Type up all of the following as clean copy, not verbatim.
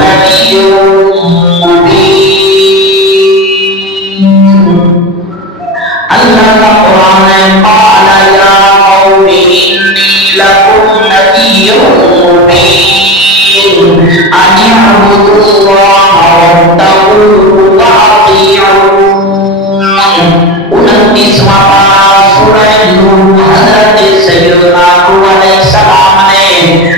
نذير مبين اللہ کا قرآن ہے قال یا قوم انی لکم نذیر مبین ان اعبدوا اللہ واتقوہ واطیعون 29واں پارہ سورہ نور حضرت سیدنا نوح علیہ السلام نے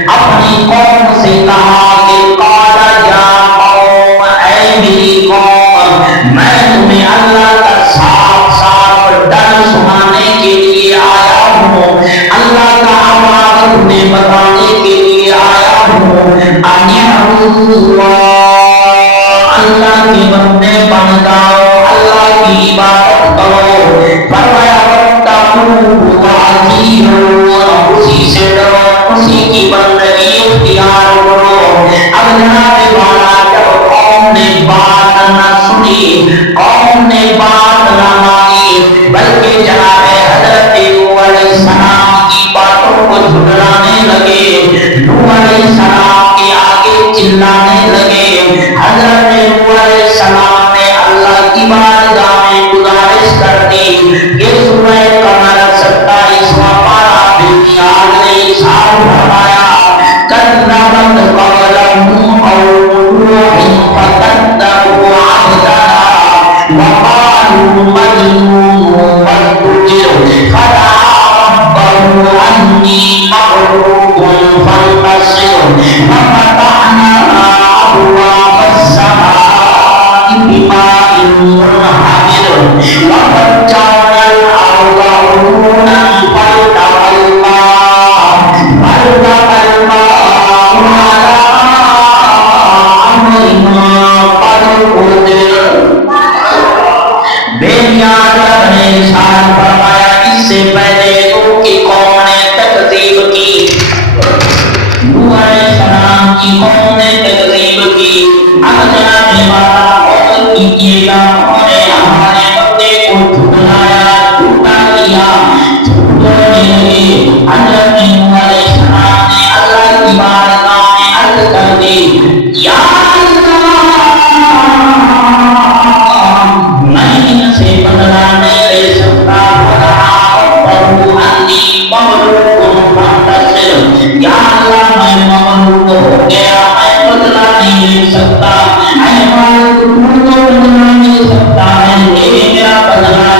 اپنی قوم سے کہا کہ قال یا قوم اے میری قوم میں تمہیں اللہ کا صاف صاف ڈر سنانے کے لیے آیا ہوں اللہ کا آواز تمہیں بتانے کے لیے آیا ہوں ان اعبدوا اللہ کی بندے بن جاؤ اللہ کی عبادت کرو فرمایا اسی سے ڈرو اسی کی بندگی اختیار کرو اب جناب والا جب قوم نے بات نہ سنی قوم نے بات نہ مانی بلکہ جناب حضرت نوح علیہ السلام کی باتوں کو جھٹلانے لگے نوح علیہ السلام کے آگے چلانے لگے حضرت نوح علیہ السلام نے اللہ کی بارگاہ میں گزارش کر دی کہ سورہ قمر 27واں پارہ بنیاد نے ارشاد فرمایا کذبت قبلہم قوم نوح فکذبوا عبدنا وقالوا مجنون وازدجر فدعا ربه انی مغلوب فانتصر ففتحنا ابواب السماء بماء منهمر وفجرنا الارض عيونا فالتقى الماء على امر قد قدر بے نیاز نے ارشاد فرمایا اس سے پہلے نوح کی قوم نے تکذیب کی نوح علیہ السلام کی قوم نے تکذیب کی اب جناب والا غور کیجیے گا انہوں نے ہمارے بندے کو جھٹلایا جھوٹا کیا جھوٹ بولنے لگے حضرت نوح علیہ السلام نے اللہ کی بارگاہ میں عرض کر دی یا میں ان سے بدلہ نہیں لے سکتا یا اللہ میں مغلوب ہو گیا میں بدلہ نہیں لے سکتا اے مالک تو بدلہ نہیں سکتا ہے یہ میرا بدلہ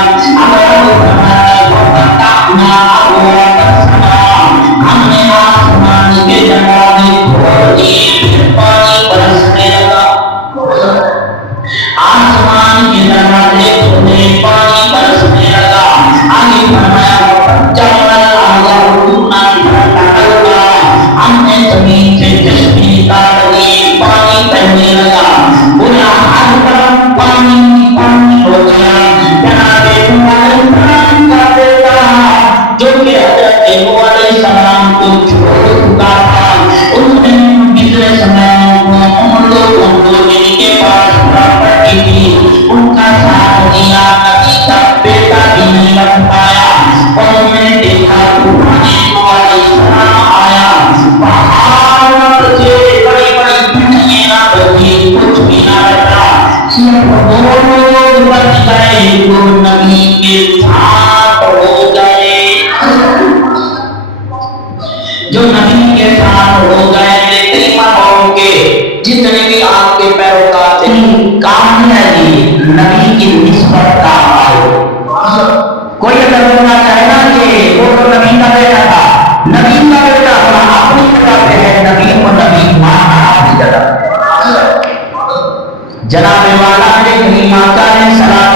ہم نے آسمان کے دروازے کھول دیے پھر پانی برسنے لگا آسمان کے دروازے کھولے پانی برسنے لگا آگے فرمایا ہم نے زمین سے چشمے نکال دیے پانی بہنے لگا پورا ہر طرف پانی پانی ہو گیا جناب نوح علیہ السلام کا بیٹا جو کہ حضرت نوح علیہ السلام کو چھوڑ چکا تھا اس نے پچھلے سمے میں ان لوگوں کو جن کے پاس پراپرٹی تھی ان کا ساتھ دیا نبی کا بیٹا بھی نہیں رکھ پایا اور میں نے دیکھا طوفان نوح علیہ السلام آیا پہاڑ سے بڑی بڑی پہاڑیاں نہ بچی کچھ بھی نہ بچا صرف وہ لوگ بچ گئے جو نبی کے ساتھ ہو گئے جو نبی کے ساتھ ہو گئے کریموں کے جتنے بھی آپ کے پیروکار تھے کام ہے جی نبی کی نسبت کا کوئی اگر بولنا چاہے نا کہ وہ تو نبی کا بیٹا تھا نبی کا بیٹا تھا اپنی جگہ پہ ہے نبی کو نبی مانا اپنی جگہ جناب والا نے کریم آقا علیہ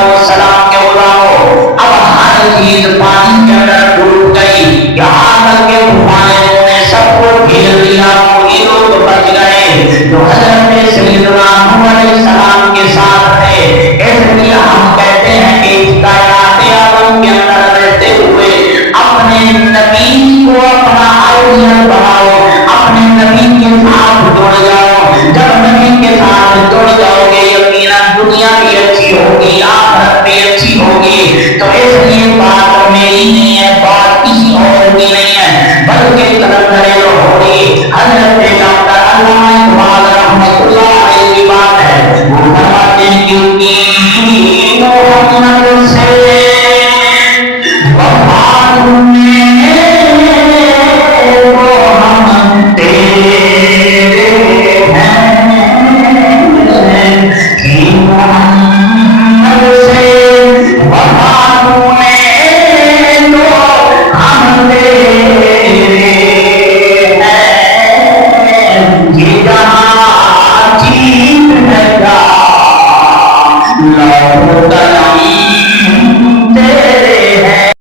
السلام کے غلاموں اب ہر چیز پانی کے اندر ڈوب گئی یہاں تک کہ طوفان نے سب کو گھیر لیا کوئی لوگ بچ گئے جو حضرت سیدنا نوح علیہ السلام کے ساتھ تھے اس لیے ہم کہتے ہیں کہ اس کائنات عالم کے اندر رہتے ہوئے اپنے نبی کو اپنا آئیڈیل بناؤ اپنے نبی کے ساتھ جڑ جاؤ جب نبی کے ساتھ جڑ جاؤ گے یقیناً دنیا بھی اچھی ہوگی آخرت بھی اچھی ہوگی تو اس لیے بات میری نہیں ہے بات کسی اور کی نہیں ہے بلکہ قلندر لاہوری حضرت ڈاکٹر علامہ اقبال رحمۃ কামনা করে